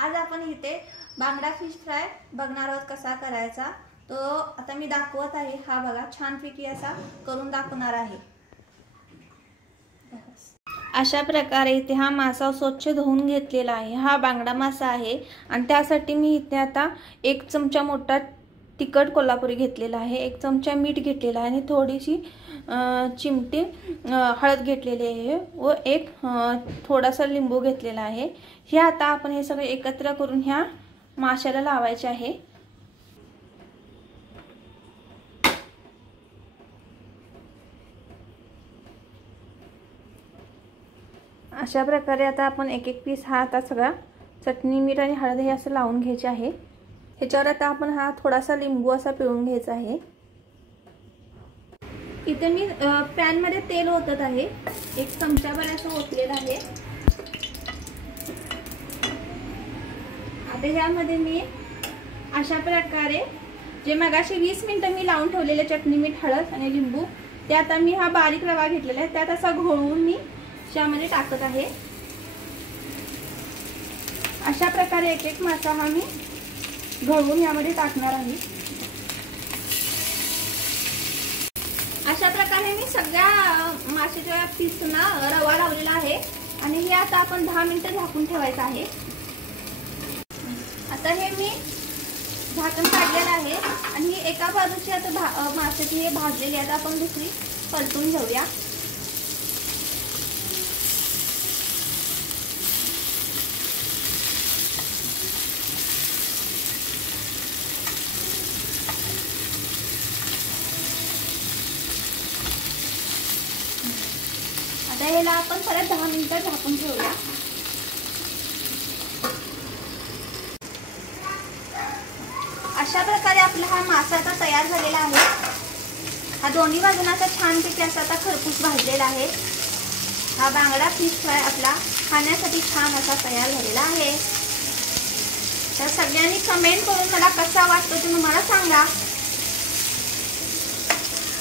आज आपण इथे बांगडा फिश फ्राय बघणार आहोत कसा करायचा। तो आता मी दाखवत आहे। हा बघा छानपैकी असा करून दाखवणार आहे। अशा प्रकारे इथे हा मासा स्वच्छ धुवून घेतलेला आहे। हा बांगडा मासा आहे आणि त्यासाठी मी इथे आता 1 चमचा मोठा तिखट कोल्हापुरी घेतलेला आहे, 1 चमचा मीठ घेतलेला आहे आणि थोडीशी चिमटी हळद घेतलेली आहे व एक थोडासा लिंबू घेतलेला आहे। हे आता आपण हे सगळे एकत्र करून ह्या माशाला लावायचे आहे। अशा प्रकारे आता आपण एक एक पीस हा आता सगळा चटणी मीठ आणि हळद हे असं लावून घ्यायचे आहे। ह्याच्यावर आता आपण हा थोडासा लिंबू असा पिळून घ्यायचा आहे। इथे मी पॅन मध्ये तेल ओतत आहे, 1 चमचाभर असं ओतलेलं आहे। आता ह्यामध्ये मी अशा प्रकारे जे मगाशी 20 मिनिटं मी लावून ठेवलेले चटणी मीठ हळद आणि लिंबू ते आता मी हा बारीक रवा घेतलेला आहे त्यात असा घोळवून मी यामध्ये टाकत आहे। अशा प्रकारे एक एक मासा हा मी घोळवून यामध्ये टाकणार आहे। अशा प्रकारे मी सगळ्या माशाच्या पीसना रवा लावलेला आहे आणि हे आता आपण 10 मिनिटं झाकून ठेवायचं आहे। आता हे मी झाकण काढलेलं आहे आणि एका बाजूची आता माशाची हे भाजलेली आहे। आता आपण दुसरी पलटून घेऊया। आता याला आपण परत 10 मिनिटं झाकून ठेवूया। अशा प्रकारे आपला हा मासा आता तयार झालेला आहे। हा दोन्ही बाजूंना असा छानपैकी असा आता खरपूस भाजलेला आहे। हा बांगडा फिश फ्राय आपला खाण्यासाठी छान असा तयार झालेला आहे। तर सगळ्यांनी कमेंट करून मला कसा वाटतो ते मला सांगा।